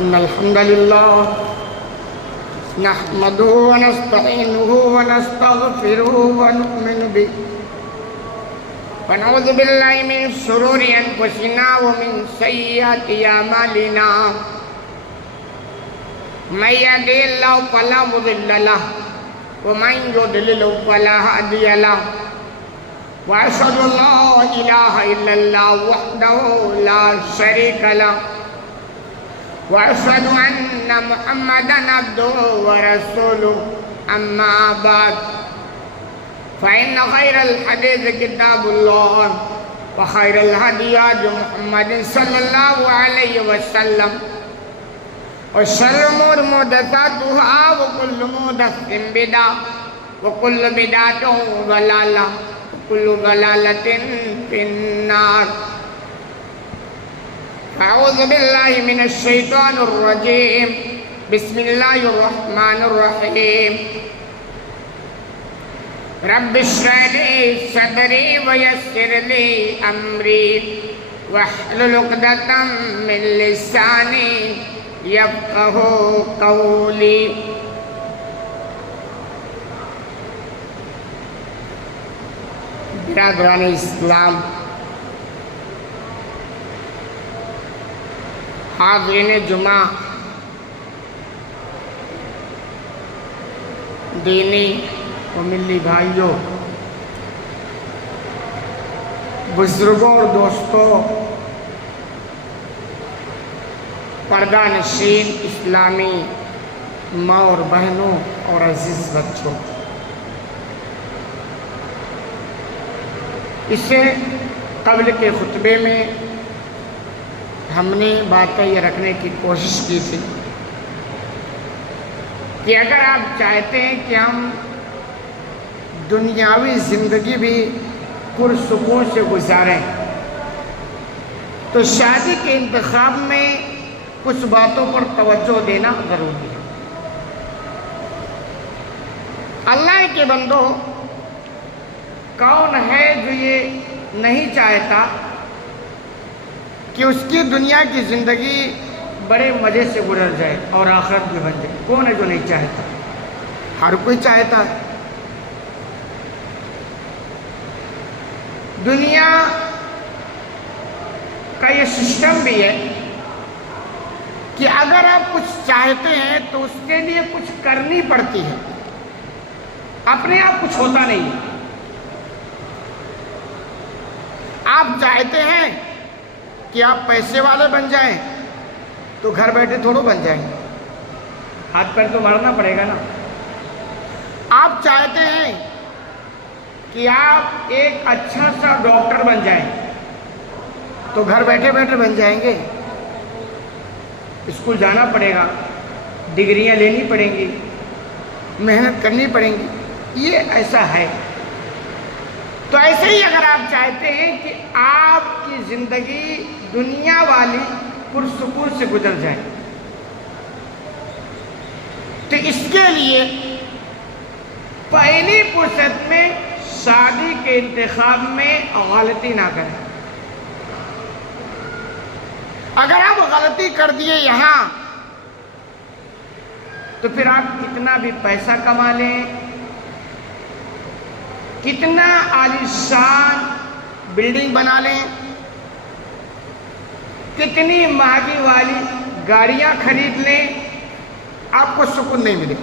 إن الحمد لله نحمده ونستعينه ونستغفره ونؤمن به ونعوذ بالله من شرور أنفسنا ومن سيئات أعمالنا من يهده الله فلا مضل له ومن يضلل فلا هادي له وأشهد أن لا إله إلا الله وحده لا شريك له وأشهد أن محمدا عبده ورسوله أما بعد فإن خير الحديث كتاب الله وخير الهدي هدي محمد صلى الله عليه وسلم وشر الأمور محدثاتها وكل محدثة بدعة وكل بدعة ضلالة وكل ضلالة في النار. أعوذ بالله من الشيطان الرجيم. بسم الله الرحمن الرحيم. رب اشرح لي صدري ويسر لي أمري واحلل عقدة من لساني يفقهوا قولي. برادران اسلام، حاضرین جمعہ، دینی و ملی بھائیوں، بزرگوں اور دوستوں، پردہ نشین اسلامی ماں اور بہنوں اور عزیز بچوں، اس سے قبل کے خطبے میں ہم نے باتیں یہ رکھنے کی کوشش کی تھی کہ اگر آپ چاہتے ہیں کہ ہم دنیاوی زندگی بھی پرسکون سے گزاریں تو شادی کے انتخاب میں کچھ باتوں پر توجہ دینا ضروری ہے. اللہ کے بندو، کون ہے جو یہ نہیں چاہتا کہ اس کی دنیا کی زندگی بڑے مزے سے گزر جائے اور آخرت بھی بن جائے؟ کون ہے جو نہیں چاہتا؟ ہر کوئی چاہتا ہے. دنیا کا یہ سسٹم بھی ہے کہ اگر آپ کچھ چاہتے ہیں تو اس کے لیے کچھ کرنی پڑتی ہے، اپنے آپ کچھ ہوتا نہیں. آپ چاہتے ہیں کہ آپ پیسے والے بن جائیں تو گھر بیٹھے تھوڑو بن جائیں گے، ہاتھ پیر تو مارنا پڑے گا نا. آپ چاہتے ہیں کہ آپ ایک اچھا سا ڈاکٹر بن جائیں تو گھر بیٹھے بیٹھے بن جائیں گے؟ اسکول جانا پڑے گا، ڈگریاں لینی پڑیں گی، محنت کرنی پڑیں گی. یہ ایسا ہے. تو ایسے ہی اگر آپ چاہتے ہیں کہ آپ کی زندگی دنیا والی پرسکون سے گزر جائے تو اس کے لیے پہلی فرصت میں شادی کے انتخاب میں غلطی نہ کریں. اگر آپ غلطی کر دیے یہاں تو پھر آپ کتنا بھی پیسہ کما لیں، کتنا عالیشان بلڈنگ بنا لیں، کتنی مہنگی والی گاڑیاں خرید لیں، آپ کو سکون نہیں ملے.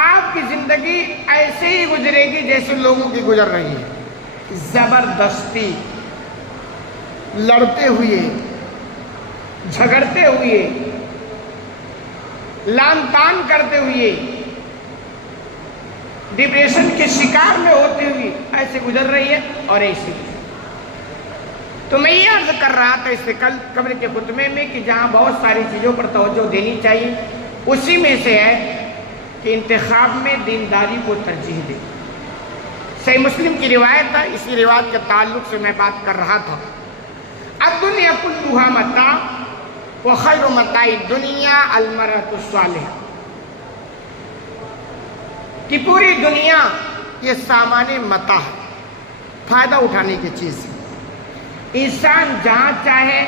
آپ کی زندگی ایسے ہی گزرے گی جیسے لوگوں کی گزر رہی ہے، زبردستی، لڑتے ہوئے، جھگڑتے ہوئے، لان تان کرتے ہوئے، ڈپریشن کے شکار میں ہوتے ہوئے ایسے گزر رہی ہے. اور ایسے تو میں یہ عرض کر رہا تھا اس سے قبل کے خطبے میں کہ جہاں بہت ساری چیزوں پر توجہ دینی چاہیے اسی میں سے ہے کہ انتخاب میں دینداری کو ترجیح دیں. صحیح مسلم کی روایت ہے، اسی روایت کے تعلق سے میں بات کر رہا تھا. الدنیا کلھا متاع وخیر متاع الدنیا المرأۃ الصالحہ، کہ پوری دنیا یہ سامان متاع ہے، فائدہ اٹھانے کی چیز ہے. انسان جہاں چاہے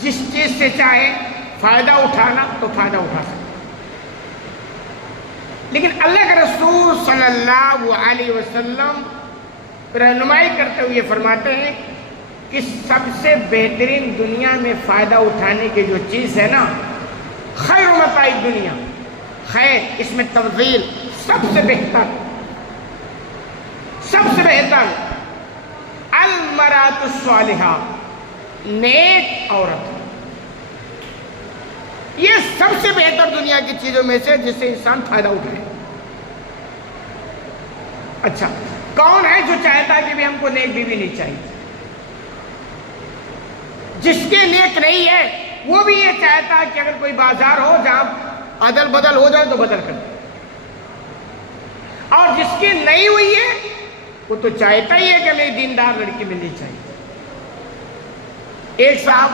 جس چیز سے چاہے فائدہ اٹھانا تو فائدہ اٹھا سکتے، لیکن اللہ کے رسول صلی اللہ علیہ وسلم رہنمائی کرتے ہوئے فرماتے ہیں کہ سب سے بہترین دنیا میں فائدہ اٹھانے کی جو چیز ہے نا، خیر متاع دنیا، خیر اس میں تفضیل، سب سے بہتر المرأۃ الصالحہ، نیک عورت، یہ سب سے بہتر دنیا کی چیزوں میں سے جس سے انسان فائدہ اٹھائے۔ اچھا، کون ہے جو چاہتا ہے کہ بھی ہم کو نیک بیوی نہیں چاہیے؟ جس کے نیک نہیں ہے وہ بھی یہ چاہتا ہے کہ اگر کوئی بازار ہو جہاں عدل بدل ہو جائے تو بدل کر دے، اور جس کی نہیں ہوئی ہے وہ تو چاہتا ہی ہے کہ ہمیں دیندار لڑکی ملنی چاہیے۔ ایک صاحب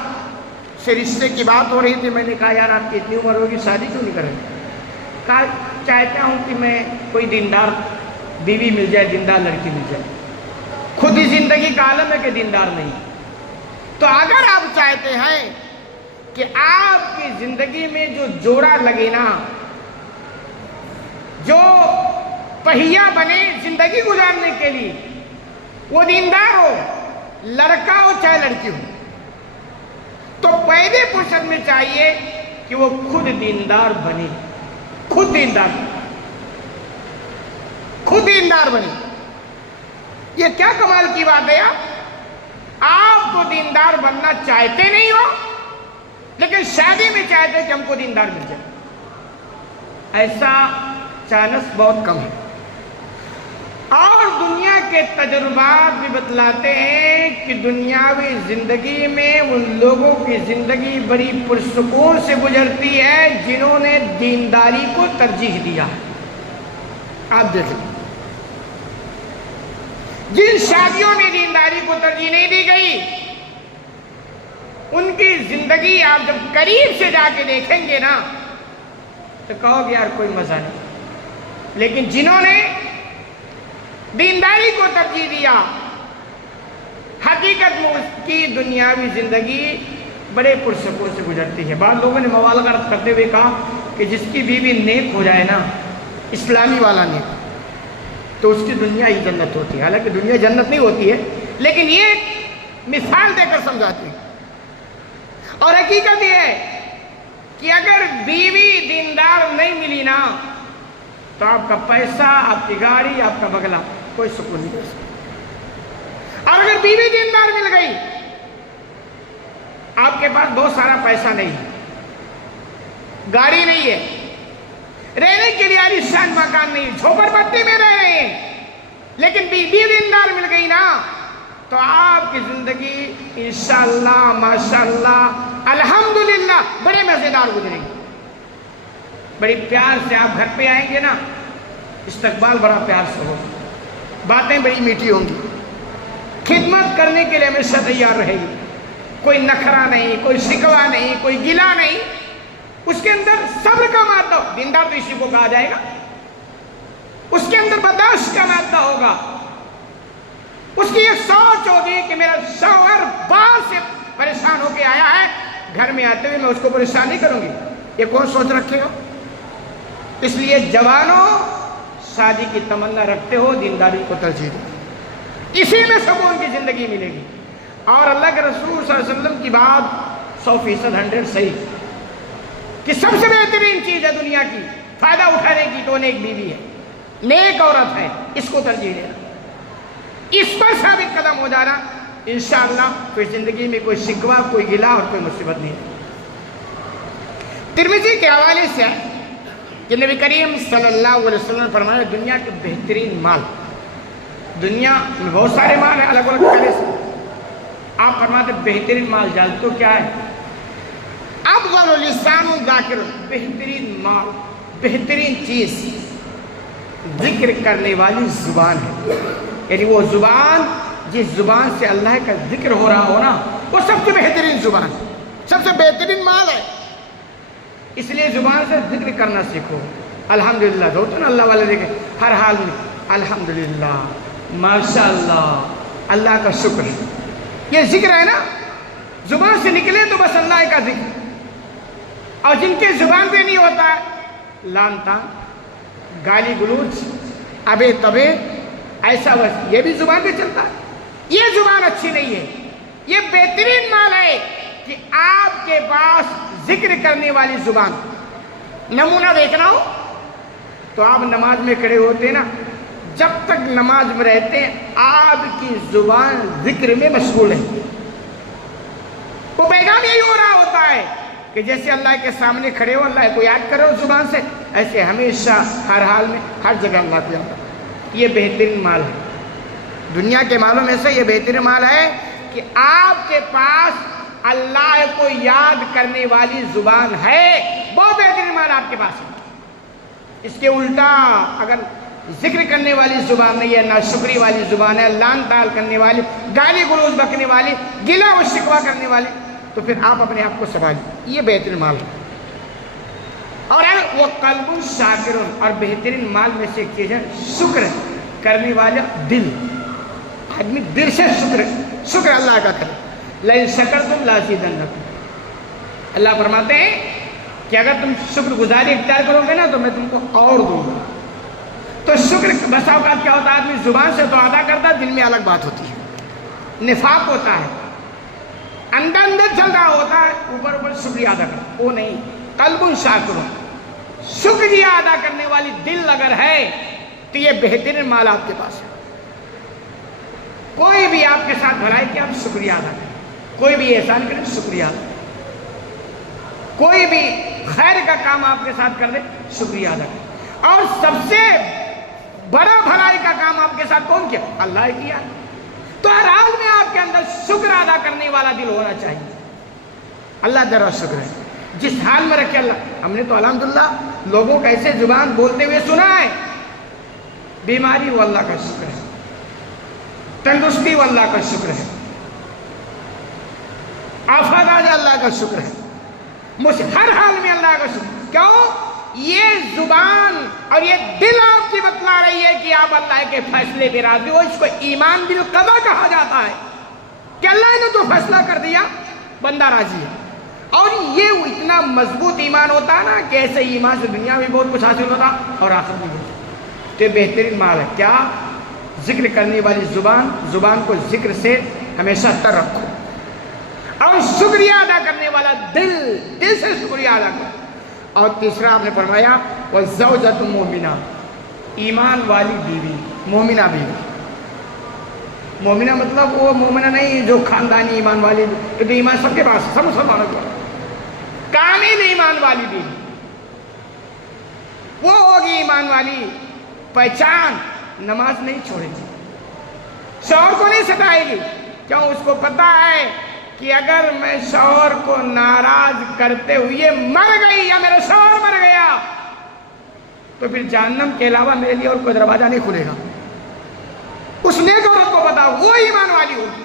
سے رشتے کی بات ہو رہی تھی، میں نے کہا یار آپ کی اتنی عمر ہوگی، شادی کیوں نہیں کریں؟ کہا چاہتا ہوں کہ میں کوئی دیندار بیوی مل جائے، دیندار لڑکی مل جائے، خود ہی زندگی کا عالم ہے کہ دیندار نہیں۔ تو اگر آپ چاہتے ہیں کہ آپ کی زندگی میں جو جوڑا لگے نا، جو پہیا بنے زندگی گزارنے کے لیے، وہ دیندار ہو، لڑکا ہو چاہے لڑکی ہو، تو پہلے پرشن میں چاہیے کہ وہ خود دیندار بنے، خود دیندار بنے۔ یہ کیا کمال کی بات ہے! آپ تو دیندار بننا چاہتے نہیں ہو، لیکن شادی میں چاہتے کہ ہم کو دیندار مل جائے۔ ایسا چانس بہت کم ہے، اور دنیا کے تجربات بھی بتلاتے ہیں کہ دنیاوی زندگی میں ان لوگوں کی زندگی بڑی پرسکون سے گزرتی ہے جنہوں نے دینداری کو ترجیح دیا۔ آپ دیکھیں، جن شادیوں میں دینداری کو ترجیح نہیں دی گئی، ان کی زندگی آپ جب قریب سے جا کے دیکھیں گے نا تو کہو گے یار کوئی مزہ نہیں، لیکن جنہوں نے دینداری کو ترجیح دیا، حقیقت میں اس کی دنیاوی زندگی بڑے پرسکون سے گزرتی ہے۔ بعض لوگوں نے مبالغہ کرتے ہوئے کہا کہ جس کی بیوی نیک ہو جائے نا، اسلامی والا نیک، تو اس کی دنیا ہی جنت ہوتی ہے۔ حالانکہ دنیا جنت نہیں ہوتی ہے، لیکن یہ ایک مثال دے کر سمجھاتی ہے۔ اور حقیقت یہ ہے کہ اگر بیوی دیندار نہیں ملی نا تو آپ کا پیسہ، آپ کی گاڑی، آپ کا بنگلہ کوئی سکون نہیں دے سکتا۔ اور اگر بیوی دیندار مل گئی، آپ کے پاس بہت سارا پیسہ نہیں ہے، گاڑی نہیں ہے، رہنے کے لیے عالیشان مکان نہیں، جھوپڑ پٹی میں رہ رہے ہیں، لیکن بیوی دیندار مل گئی نا تو آپ کی زندگی انشاءاللہ، ماشاءاللہ، الحمدللہ بڑے مزیدار گزرے گی۔ بڑی پیار سے آپ گھر پہ آئیں گے نا، استقبال بڑا پیار سے ہوگا، باتیں بڑی میٹھی ہوں گی، خدمت کرنے کے لیے ہمیشہ تیار رہے گی، کوئی نخرا نہیں، کوئی شکوہ نہیں، کوئی گلہ نہیں، اس کے اندر صبر کا مادہ، دیندار تو اسی کو کہا جائے گا، اس کے اندر برداشت کا مادہ ہوگا، اس کی یہ سوچ ہوگی کہ میرا شوہر باہر سے پریشان ہو کے آیا ہے، گھر میں آتے ہوئے میں اس کو پریشان نہیں کروں گی۔ یہ کون سوچ رکھے گا؟ اس لیے جوانوں، شادی کی تمنا رکھتے ہو، دینداری کو ترجیح دو، اسی میں سکون کی زندگی ملے گی۔ اور اللہ کے رسول صلی اللہ علیہ وسلم کی بات 100% 100 صحیح کہ سب سے بہترین چیز ہے دنیا کی فائدہ اٹھانے کی تو نیک بیوی ہے، نیک عورت ہے، اس کو ترجیح دینا، اس پر ثابت قدم ہو جانا، انشاءاللہ پھر زندگی میں کوئی شکوہ، کوئی گلہ اور کوئی مصیبت نہیں ہے۔ ترمذی کے حوالے سے کہ نبی کریم صلی اللہ علیہ وسلم نے فرمایا دنیا کے بہترین مال، دنیا میں بہت سارے مال ہیں الگ الگ طرح سے، آپ فرماتے بہترین مال جانتے ہو کیا ہے؟ افضل لسان ذاکر، بہترین مال، بہترین چیز ذکر کرنے والی زبان ہے، یعنی وہ زبان جس زبان سے اللہ کا ذکر ہو رہا ہو نا، وہ سب سے بہترین زبان، سب سے بہترین مال ہے۔ اس لیے زبان سے ذکر کرنا سیکھو، الحمدللہ، ہوتا نا اللہ والے دیکھیں ہر حال میں الحمدللہ، ماشاءاللہ، اللہ کا شکر، یہ ذکر ہے نا، زبان سے نکلے تو بس اللہ کا ذکر، اور جن کے زبان پہ نہیں ہوتا ہے لان تان، گالی گلوچ، ابے تبے، ایسا ویسا، یہ بھی زبان پہ چلتا ہے. یہ زبان اچھی نہیں ہے. یہ بہترین مال ہے کہ آپ کے پاس ذکر کرنے والی زبان. نمونہ دیکھنا ہو تو آپ نماز میں کھڑے ہوتے نا، جب تک نماز میں رہتے ہیں آپ کی زبان ذکر میں مشغول ہے. وہ پیغام یہی ہو رہا ہوتا ہے کہ جیسے اللہ کے سامنے کھڑے ہو، اللہ کو یاد کرو زبان سے، ایسے ہمیشہ ہر حال میں ہر جگہ اللہ کو یاد کرو. یہ بہترین مال ہے. دنیا کے مالوں میں سے یہ بہترین مال ہے کہ آپ کے پاس اللہ کو یاد کرنے والی زبان ہے. بہت بہترین مال آپ کے پاس ہے. اس کے الٹا اگر ذکر کرنے والی زبان نہیں ہے، ناشکری والی زبان ہے، لان تال کرنے والی، گالی گلوچ بکنے والی، گلا و شکوہ کرنے والی، تو پھر آپ اپنے آپ کو سنبھالیے. یہ بہترین مال ہے. اور وہ قلب شاکر، اور بہترین مال میں سے ایک چیز ہے شکر کرنے والا دل. آدمی دل سے شکر اللہ کا کرے. لئن شکرتم لازیدنکم. اللہ فرماتے ہیں کہ اگر تم شکر گزاری اختیار کرو گے نا تو میں تم کو اور دوں گا. تو شکر بسا اوقات کیا ہوتا ہے، آدمی زبان سے تو ادا کرتا ہے، دل میں الگ بات ہوتی ہے، نفاق ہوتا ہے، اندر چل رہا ہوتا ہے، اوپر شکریہ ادا کرتا. وہ نہیں، قلب شاکر، شکریہ ادا کرنے والی دل اگر ہے تو یہ بہترین مال آپ کے پاس ہے. کوئی بھی آپ کے ساتھ بھلائی کیا آپ شکریہ ادا کریں، کوئی بھی احسان کریں شکریہ ادا کریں، کوئی بھی خیر کا کام آپ کے ساتھ کر دے شکریہ ادا کریں. اور سب سے بڑا بھلائی کا کام آپ کے ساتھ کون کیا؟ اللہ نے کیا. تو ہر حال میں آپ کے اندر شکر ادا کرنے والا دل ہونا چاہیے. اللہ ذرا شکر ہے جس حال میں رکھے اللہ. ہم نے تو الحمدللہ لوگوں کا ایسے زبان بولتے ہوئے سنا ہے، بیماری وہ اللہ کا شکر ہے، تندرستی وہ اللہ کا شکر ہے، آفات آ جائے اللہ کا شکر ہے، ہر حال میں اللہ کا شکر. کیوں؟ یہ زبان اور یہ دل آپ کی بتلا رہی ہے کہ آپ اللہ کے فیصلے پہ راضی ہو. اس کو ایمان بالقضا کہا جاتا ہے کہ اللہ نے تو فیصلہ کر دیا، بندہ راضی ہے. اور یہ اتنا مضبوط ایمان ہوتا ہے نا کہ ایسے ایمان سے دنیا میں بہت کچھ حاصل ہوتا اور آخرت میں بہت. تو یہ بہترین مال ہے. کیا؟ ذکر کرنے والی زبان. زبان کو ذکر سے ہمیشہ تر رکھو. اور شکریہ ادا کرنے والا دل سے شکریہ ادا کرو. اور تیسرا آپ نے فرمایا وَالزَّوْجَةُ مُؤْمِنَةٌ، ایمان والی بیوی، مومنہ بیوی. مومنہ مطلب وہ مومنہ نہیں جو خاندانی ایمان والی، تو ایمان سب کے پاس، سب مسلمانوں کو کامل ایمان والی بیوی. وہ ہوگی ایمان والی پہچان، نماز نہیں چھوڑے گی، شوہر کو نہیں ستائے گی. کیوں؟ اس کو پتا ہے کہ اگر میں شوہر کو ناراض کرتے ہوئے مر گئی یا میرا شوہر مر گیا تو پھر جہنم کے علاوہ میرے لیے اور کوئی دروازہ نہیں کھلے گا. اس نیک عورت کو پتا، وہ ایمان والی ہوگی.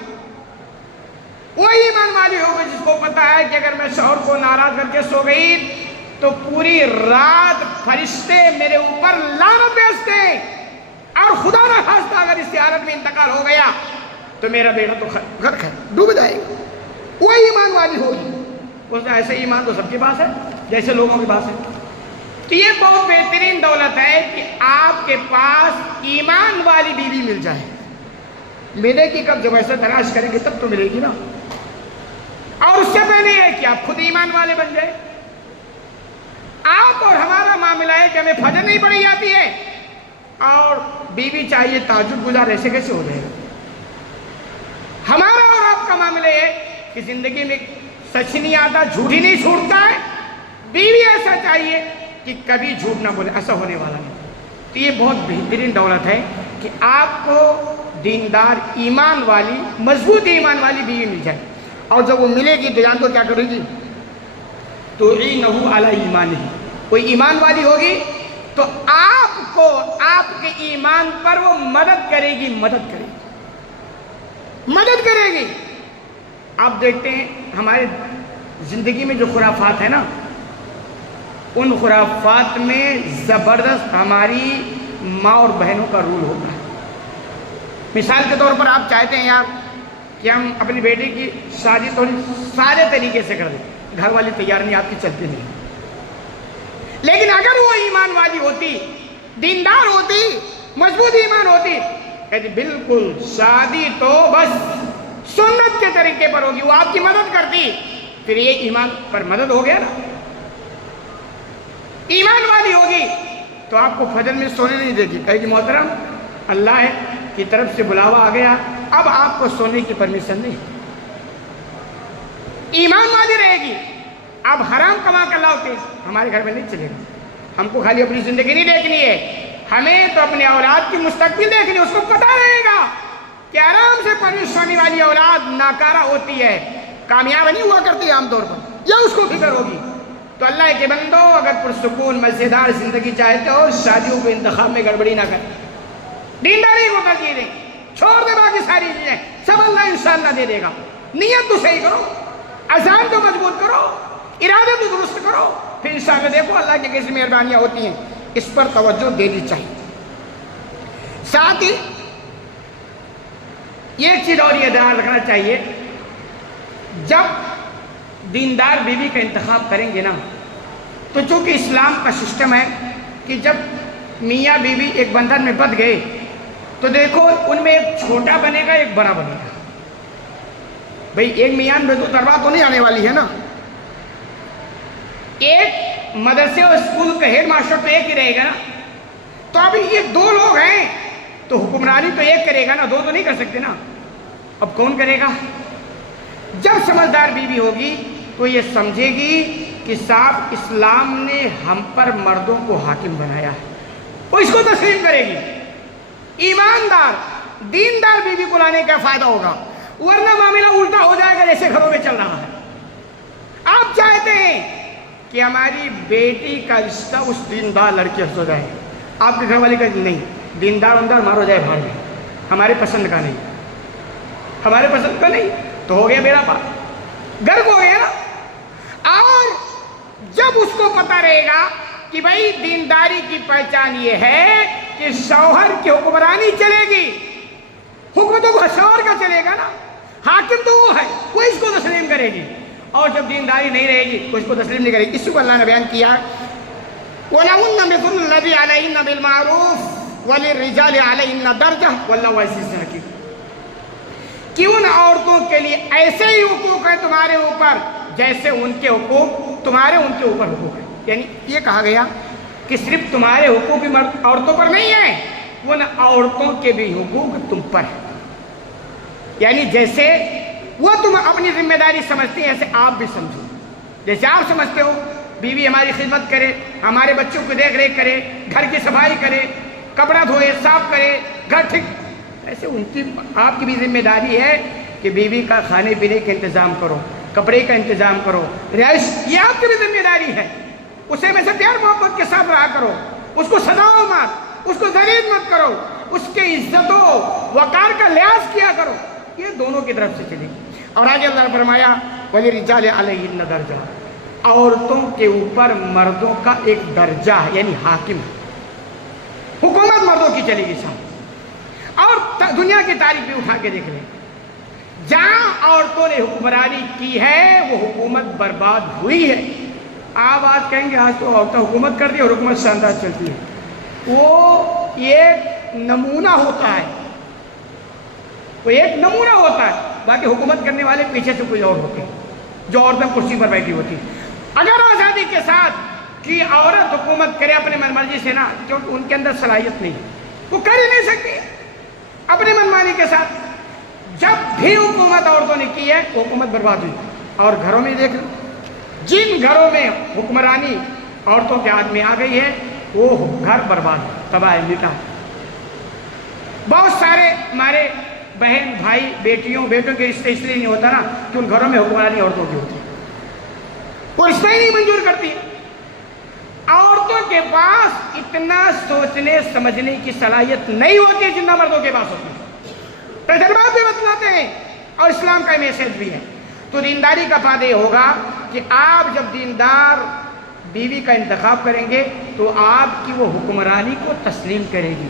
وہ ایمان والی ہوگی جس کو پتا ہے کہ اگر میں شوہر کو ناراض کر کے سو گئی تو پوری رات فرشتے میرے اوپر لعنت بھیجتے ہیں، اور خدا نہ خواستہ اگر اس حالت میں انتقال ہو گیا تو میرا بیٹا تو غرق ہے، ڈوب جائے گا. وہ ایمان والی ہوگی. اس ایسے ایمان تو سب کے پاس ہے جیسے لوگوں کے پاس ہے. تو یہ بہت بہترین دولت ہے کہ آپ کے پاس ایمان والی بیوی مل جائے. ملے گی کب؟ جب ایسا تلاش کریں گے تب تو ملے گی نا. اور اس سے پہلے یہ کہ آپ خود ایمان والے بن جائیں. آپ اور ہمارا معاملہ ہے کہ ہمیں فجر نہیں پڑھی جاتی ہے اور بیوی چاہیے تہجد گزار، ایسے کیسے ہو جائے گا؟ ہمارا اور آپ کا معاملہ ہے کہ زندگی میں سچ نہیں آتا، جھوٹ ہی نہیں چھوڑتا ہے. بیوی ایسا چاہیے کہ کبھی جھوٹ نہ بولے، ایسا ہونے والا نہیں. تو یہ بہت بہترین دولت ہے کہ آپ کو دیندار ایمان والی، مضبوط ایمان والی بیوی مل جائے. اور جب وہ ملے گی تو جان کو کیا کرے گی؟ تُعِينُهُ عَلَىٰ إِيمَانِهِ. کوئی ایمان والی ہوگی تو آپ کو آپ کے ایمان پر وہ مدد کرے گی، مدد کرے گی. آپ دیکھتے ہیں ہمارے زندگی میں جو خرافات ہیں نا، ان خرافات میں زبردست ہماری ماں اور بہنوں کا رول ہوتا ہے. مثال کے طور پر آپ چاہتے ہیں یار کہ ہم اپنی بیٹی کی شادی تھوڑی سارے طریقے سے کر دیں، گھر والی تیار نہیں، آپ کی چلتی نہیں. لیکن اگر وہ ایمان والی ہوتی، دیندار ہوتی، مضبوط ایمان ہوتی، کہتی بالکل شادی تو بس سنت کے طریقے پر ہوگی، وہ آپ کی مدد کرتی، پھر یہ ایمان پر مدد ہو گیا نا۔ ایمان والی ہوگی تو آپ کو فجر میں سونے نہیں دے گی، کہے گی محترم اللہ کی طرف سے بلاوا آ گیا، اب آپ کو سونے کی پرمیشن نہیں۔ ایمان والی رہے گی، اب حرام کما کر لاؤ، ہمارے گھر میں نہیں چلے گا، ہم کو خالی اپنی زندگی نہیں دیکھنی ہے، ہمیں تو اپنے اولاد کی مستقبل دیکھنی ہے۔ اس کو پتہ رہے گا کہ آرام سے پرورش ہونے والی اولاد ناکارہ ہوتی ہے، کامیاب نہیں ہوا کرتی عام طور پر، یا اس کو فکر ہوگی۔ تو اللہ کے بندو اگر پرسکون مزیدار زندگی چاہتے ہو، شادیوں کے انتخاب میں گڑبڑی نہ کریں، دینداری کو ترجیح دیں، چھوڑ دے باقی ساری چیزیں، سب اللہ انشاءاللہ دے دے گا۔ نیت تو صحیح کرو، عزائم تو مضبوط کرو، ارادے تو درست کرو، پھر انشاءاللہ دیکھو اللہ کی کیسی مہربانیاں ہوتی ہیں۔ اس پر توجہ دینی چاہیے۔ ساتھ ہی ایک چیز اور یہ دھیان رکھنا چاہیے، جب دیندار بیوی کا انتخاب کریں گے نا، تو چونکہ اسلام کا سسٹم ہے کہ جب میاں بیوی ایک بندھن میں بندھ گئے تو دیکھو ان میں ایک چھوٹا بنے گا ایک بڑا بنے گا۔ بھئی ایک میاں میں تو تلوار تو نہیں آنے والی ہے نا، ایک مدرسے اور اسکول کا ہیڈ ماسٹر تو ایک ہی رہے گا نا، تو اب یہ دو لوگ ہیں تو حکمرانی تو ایک کرے گا نا، دو تو نہیں کر سکتے نا۔ اب کون کرے گا؟ جب سمجھدار بیوی ہوگی تو یہ سمجھے گی کہ صاحب اسلام نے ہم پر مردوں کو حاکم بنایا ہے، وہ اس کو تسلیم کرے گی۔ ایماندار دیندار بیوی کو لانے کا فائدہ ہوگا، ورنہ معاملہ الٹا ہو جائے گا جیسے گھروں میں چل رہا ہے۔ آپ چاہتے ہیں کہ ہماری بیٹی کا رشتہ اس دیندار لڑکی سے ہو جائے، آپ کے گھر والے کا نہیں، دیندار وندار مارو جائے بھائی، ہمارے پسند کا نہیں، ہمارے پسند کا نہیں، تو ہو گیا میرا بات، گھر کو ہو گیا نا۔ اور جب اس کو پتہ رہے گا کہ بھائی دینداری کی پہچان یہ ہے کہ شوہر کی حکمرانی چلے گی، حکم تو شوہر کا چلے گا نا، حاکم تو وہ ہے، وہ اس کو تسلیم کرے گی۔ اور جب دینداری نہیں رہے گی تو اس کو تسلیم نہیں کرے گی۔ اس کو اللہ نے بیان کیا، وَلَهُنَّ مِثْلُ الَّذِي عَلَيْهِنَّ بِالْمَعْرُوفِ وَلِلرِّجَالِ عَلَيْهِنَّ دَرْجَةٌ وَاللَّهُ عَزِيزٌ حَكِيمٌ، کہ ان عورتوں کے لیے ایسے ہی حقوق ہیں تمہارے اوپر جیسے ان کے حقوق تمہارے ان کے اوپر حقوق ہیں۔ یعنی یہ کہا گیا کہ صرف تمہارے حقوق بھی عورتوں پر نہیں ہیں، ان عورتوں کے بھی حقوق تم پر ہیں۔ یعنی جیسے وہ تم اپنی ذمہ داری سمجھتے ہیں ایسے آپ بھی سمجھو۔ جیسے آپ سمجھتے ہو بیوی ہماری خدمت کرے، ہمارے بچوں کو دیکھ ریکھ کرے، گھر کی صفائی کرے، کپڑا دھوئے، صاف کرے، گھر ٹھیک، ایسے ان کی آپ کی بھی ذمہ داری ہے کہ بیوی کا کھانے پینے کا انتظام کرو، کپڑے کا انتظام کرو، رہائش، یہ آپ کی بھی ذمہ داری ہے۔ اسے میں سے پیار محبت کے ساتھ رہا کرو، اس کو سزاؤ مت، اس کو ذلیل مت کرو، اس کے عزت و وقار کا لحاظ کیا کرو، یہ دونوں کی طرف سے چلے گی۔ اور آگے اللہ نے فرمایا وَلِلرِّجَالِ عَلَيْهِنَّ دَرْجَةٌ، عورتوں کے اوپر مردوں کا ایک درجہ ہے، یعنی حاکم، حکومت مردوں کی چلے گی صاحب۔ اور دنیا کی تاریخ بھی اٹھا کے دیکھ لیں، جہاں عورتوں نے حکمرانی کی ہے وہ حکومت برباد ہوئی ہے۔ آپ آج کہیں گے آج تو عورتیں حکومت کرتی ہے اور حکومت شاندار چلتی ہے، وہ ایک نمونہ ہوتا ہے، وہ ایک نمونہ ہوتا ہے، باقی حکومت کرنے والے پیچھے سے کوئی اور ہوتے ہیں جو عورتیں کرسی پر بیٹھی ہوتی ہیں۔ اگر آزادی کے ساتھ کہ عورت حکومت کرے اپنے من مرضی سے نا، کیونکہ ان کے اندر صلاحیت نہیں، وہ کر ہی نہیں سکتی اپنے من مانی کے ساتھ۔ جب بھی حکومت عورتوں نے کی ہے وہ حکومت برباد ہوئی۔ اور گھروں میں دیکھ لو، جن گھروں میں حکمرانی عورتوں کے ہاتھ میں آ گئی ہے وہ گھر برباد، تباہ، مٹا۔ بہت سارے ہمارے بہن بھائی بیٹیوں بیٹوں کے رشتے اس لیے نہیں ہوتا نا کہ ان گھروں میں حکمرانی عورتوں کی ہوتی ہے، وہ رشتہ ہی نہیں منظور کرتی۔ عورتوں کے پاس اتنا سوچنے سمجھنے کی صلاحیت نہیں ہوتی جتنا مردوں کے پاس ہوتی ہے۔ تجربات بھی بتلاتے ہیں اور اسلام کا میسج بھی ہے۔ تو دینداری کا فائدہ یہ ہوگا کہ آپ جب دیندار بیوی کا انتخاب کریں گے تو آپ کی وہ حکمرانی کو تسلیم کرے گی،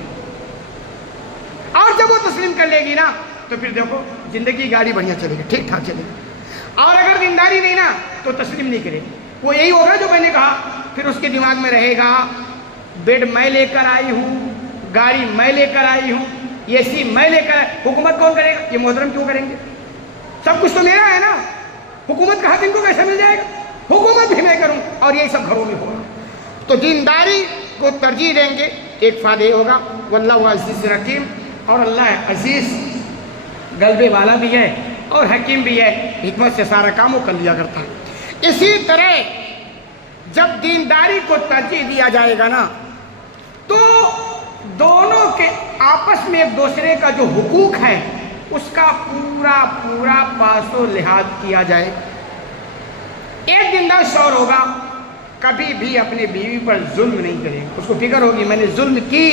اور جب وہ تسلیم کر لے گی نا تو پھر دیکھو زندگی گاڑی بڑھیا چلے گی، ٹھیک ٹھاک چلے گی۔ اور اگر دینداری نہیں نا تو تسلیم نہیں کرے گی، وہ یہی ہوگا جو میں نے کہا پھر اس کے دماغ میں رہے گا بیڈ میں لے کر آئی ہوں، گاڑی میں لے کر آئی ہوں، یہ سی میں لے کر، حکومت کون کرے گا؟ یہ محترم کیوں کریں گے؟ سب کچھ تو میرا ہے نا، حکومت کا حق ان کو کیسے مل جائے گا؟ حکومت بھی میں کروں، اور یہی سب گھروں میں ہوگا۔ تو دینداری کو ترجیح دیں گے، ایک فائدہ یہ ہوگا واللہ عزیز حکیم، اور اللہ عزیز غلبے والا بھی ہے اور حکیم بھی ہے، حکمت سے سارا کام وہ کر لیا کرتا ہے۔ اسی طرح جب دینداری کو ترجیح دیا جائے گا نا، تو دونوں کے آپس میں ایک دوسرے کا جو حقوق ہے اس کا پورا پورا پاس و لحاظ کیا جائے۔ ایک دیندار شوہر ہوگا، کبھی بھی اپنے بیوی پر ظلم نہیں کرے گا، اس کو فکر ہوگی میں نے ظلم کی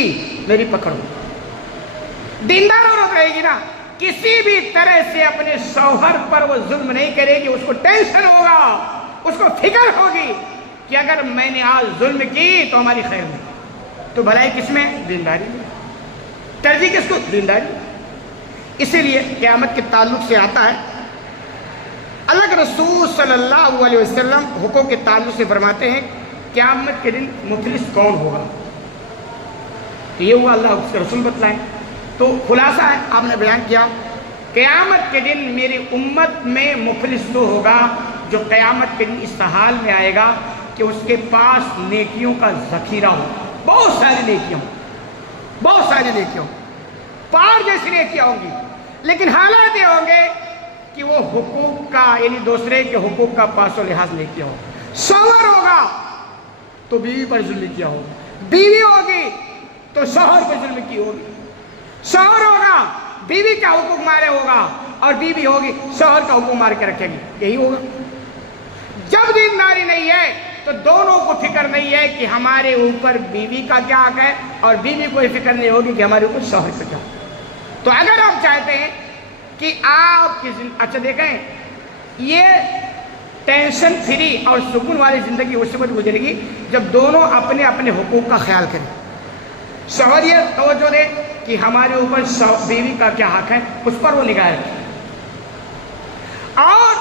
میری پکڑ ہو۔ دیندار عورت رہے گی نا، کسی بھی طرح سے اپنے شوہر پر وہ ظلم نہیں کرے گی، اس کو ٹینشن ہوگا، اس کو فکر ہوگی کہ اگر میں نے آج ظلم کی تو ہماری خیر میں، تو بھلائی کس میں؟ دینداری میں۔ ترجیح کس کو؟ دینداری۔ اسی لیے قیامت کے تعلق سے آتا ہے، اللہ کے رسول صلی اللہ علیہ وسلم حقوق کے تعلق سے فرماتے ہیں قیامت کے دن مفلس کون ہوگا؟ یہ ہوا اللہ اس کے رسول بتلائیں۔ تو خلاصہ ہے، آپ نے بیان کیا، قیامت کے دن میری امت میں مفلس تو ہوگا جو قیامت کے دن اس حال میں آئے گا کہ اس کے پاس نیکیوں کا ذخیرہ ہو، بہت ساری نیکیاں ہوں، بہت ساری نیکیاں ہوں، پہاڑ جیسی نیکیاں ہوں گی، لیکن حالات یہ ہوں گے کہ وہ حقوق کا، یعنی دوسرے کے حقوق کا پاس و لحاظ نہیں کیا ہوگا۔ شوہر ہوگا تو بیوی پر ظلم کیا ہوگا، بیوی ہوگی تو شوہر پر ظلم کی ہوگی، شوہر ہوگا بیوی کا حقوق مارے ہوگا، اور بیوی ہوگی شوہر کا حقوق مار کے رکھے گی، یہی ہوگا۔ جب دینداری نہیں ہے تو دونوں کو فکر نہیں ہے کہ ہمارے اوپر بیوی کا کیا حق ہے، اور بیوی کو یہ فکر نہیں ہوگی کہ ہمارے اوپر شوہر کا کیا حق ہے۔ تو اگر آپ چاہتے ہیں کہ آپ کی اچھا دیکھیں، یہ ٹینشن فری اور سکون والی زندگی اس وقت گزرے گی جب دونوں اپنے اپنے حقوق کا خیال کریں۔ شوہر یہ توجہ دے کہ ہمارے اوپر بیوی کا کیا حق ہے، اس پر وہ نگاہ رکھے، اور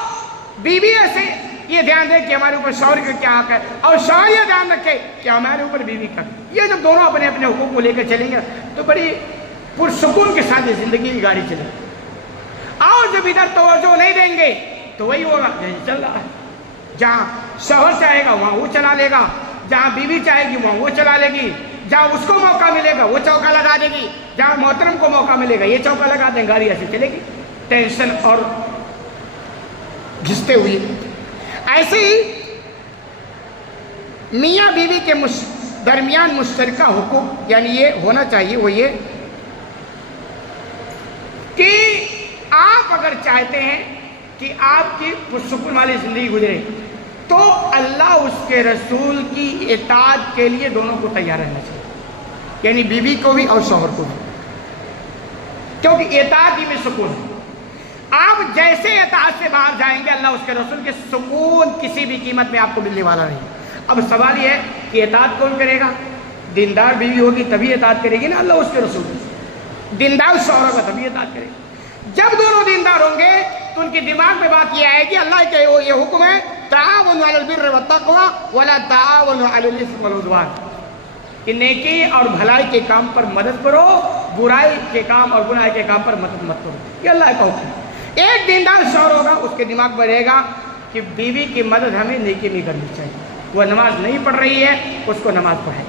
بیوی ایسے یہ دھیان دے کہ ہمارے اوپر شوہر کا کیا حق ہے، اور شوہر یہ دھیان رکھے کہ ہمارے اوپر بیوی کا۔ یہ جب دونوں اپنے اپنے حقوق کو لے کر چلیں گے تو بڑی پرسکون کے ساتھ زندگی کی گاڑی چلے گی۔ اور جب ادھر توجہ نہیں دیں گے تو وہی ہوگا چل رہا ہے، جہاں شوہر چاہے گا وہاں وہ چلا لے گا، جہاں بیوی چاہے گی وہاں وہ چلا لے گی، جہاں اس کو موقع ملے گا وہ چوکا لگا دے گی، جہاں محترم کو موقع ملے گا یہ چوکا لگا دیں، گاڑی ایسے چلے گی ٹینشن اور گھستے ہوئے۔ ایسے ہی میاں بیوی کے درمیان مشترکہ حقوق یعنی یہ ہونا چاہیے، وہ یہ کہ آپ اگر چاہتے ہیں کہ آپ کی پرسکون والی زندگی گزرے تو اللہ اس کے رسول کی اطاعت کے لیے دونوں کو تیار رہنا چاہیے، یعنی بیوی کو بھی اور شوہر کو بھی، کیونکہ اطاعت ہی میں سکون ہے۔ آپ جیسے اطاعت سے باہر جائیں گے اللہ اس کے رسول کے سکون کسی بھی قیمت میں آپ کو ملنے والا نہیں۔ اب سوال یہ ہے کہ اطاعت کون کرے گا؟ دیندار بیوی ہوگی تبھی اطاعت کرے گی نا اللہ اس کے رسول کی، دیندار شوہر ہوگا تبھی اطاعت کرے گی۔ جب دونوں دیندار ہوں گے تو ان کے دماغ میں بات یہ آئے گی اللہ کے یہ حکم ہے تعاونوا علی البر والتقوی ولا تعاونوا علی الاثم والعدوان، کہ نیکی اور بھلائی کے کام پر مدد کرو، برائی کے کام اور گناہ کے کام پر مدد مت کرو، یہ اللہ کا حکم ہے۔ ایک دیندار شوہر ہوگا اس کے دماغ میں رہے گا کہ بیوی کی مدد ہمیں نیکی میں کرنی چاہیے، وہ نماز نہیں پڑھ رہی ہے اس کو نماز پڑھائے،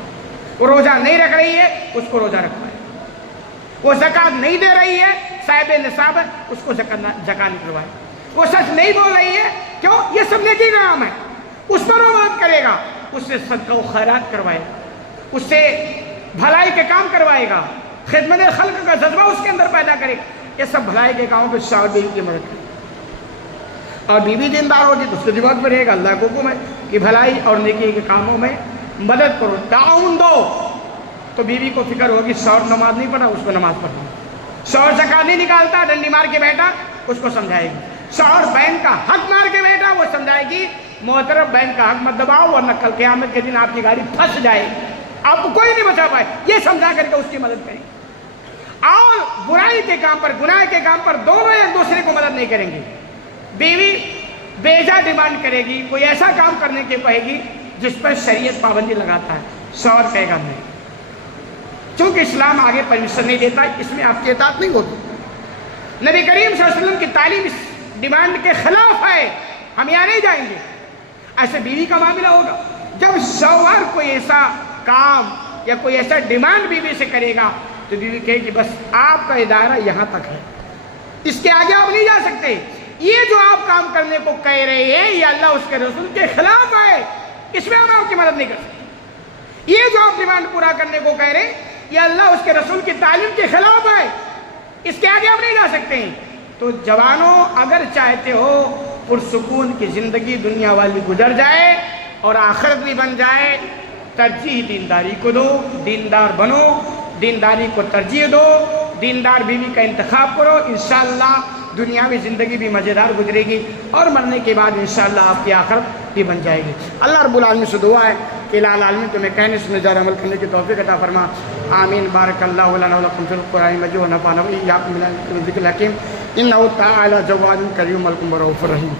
وہ روزہ نہیں رکھ رہی ہے اس کو روزہ رکھوائے، وہ زکوٰۃ نہیں دے رہی ہے صاحب نصاب ہے اس کو زکوٰۃ نکلوائے، وہ سچ نہیں بول رہی ہے کیوں، یہ سب نیکی کا کام ہے، اس پر وہ مدد کرے گا، اس سے صدقہ و خیرات کروائے گا، اس سے بھلائی کے کام کروائے گا، خدمت خلق کا جذبہ اس کے اندر پیدا کرے گا، یہ سب بھلائی کے کاموں پہ شوہر بیوی کی مدد کرے گا۔ اور بیوی دیندار ہوگی تو اس کے دماغ میں رہے گا اللہ کا حکم ہے کہ بھلائی اور نیکی کے کاموں میں مدد کرو، تعاون دو، تو بیوی کو فکر ہوگی شوہر نماز نہیں پڑھا اس کو نماز پڑھنا، شوہر زکوٰۃ نہیں نکالتا ڈنڈی مار کے بیٹھا اس کو سمجھائے گی، شوہر بہن کا حق مار کے بیٹھا وہ سمجھائے گی محترم بہن کا حق مت دباؤ ورنہ کل قیامت کے دن آپ کی گاڑی پھنس جائے گی، آپ کو کوئی نہیں بچا پائے، یہ سمجھا کر کے اس کی مدد کریں۔ اور برائی کے کام پر گناہ کے کام پر دونوں ایک دوسرے کو مدد نہیں کریں گے، بیوی بیجا ڈیمانڈ کرے گی، کوئی ایسا کام کرنے کے کہے گی جس پر شریعت پابندی لگاتا ہے، شوہر کہے گا نہیں، چونکہ اسلام آگے پرمیشن نہیں دیتا، اس میں آپ کی اطاعت نہیں ہوگی۔ نبی کریم صلی اللہ علیہ وسلم کی تعلیم اس ڈیمانڈ کے خلاف ہے، ہم یہاں نہیں جائیں گے۔ ایسے بیوی کا معاملہ ہوگا، جب شوہر کوئی ایسا کام یا کوئی ایسا ڈیمانڈ بیوی سے کرے گا تو بیوی کہے کہ بس آپ کا ادارہ یہاں تک ہے، اس کے آگے آپ نہیں جا سکتے، یہ جو آپ کام کرنے کو کہہ رہے ہیں یہ اللہ اس کے رسول کے خلاف ہے، اس میں ہم آپ کی مدد نہیں کر سکتے، یہ جو آپ ڈیمانڈ پورا کرنے کو کہہ رہے ہیں یہ اللہ اس کے رسول کی تعلیم کے خلاف ہے، اس کے آگے آپ نہیں جا سکتے ہیں۔ تو جوانوں، اگر چاہتے ہو پرسکون کی زندگی دنیا والی گزر جائے اور آخرت بھی بن جائے، ترجیح دینداری کو دو، دیندار بنو، دینداری کو ترجیح دو، دیندار بیوی کا انتخاب کرو، انشاءاللہ دنیاوی زندگی بھی مزیدار گزرے گی اور مرنے کے بعد انشاءاللہ آپ کی آخرت بھی بن جائے گی۔ اللہ رب العالمین سے دعا ہے کہ الہ العالمین تمہیں کہنے سننے جا عمل کرنے کی توفیق عطا فرما، آمین۔ بارک اللہ لنا ولکم فی القرآن المجید ونفعنا وإیاکم بما فیہ من الذکر الحکیم، انہ تعالی جواد کریم رؤوف رحیم۔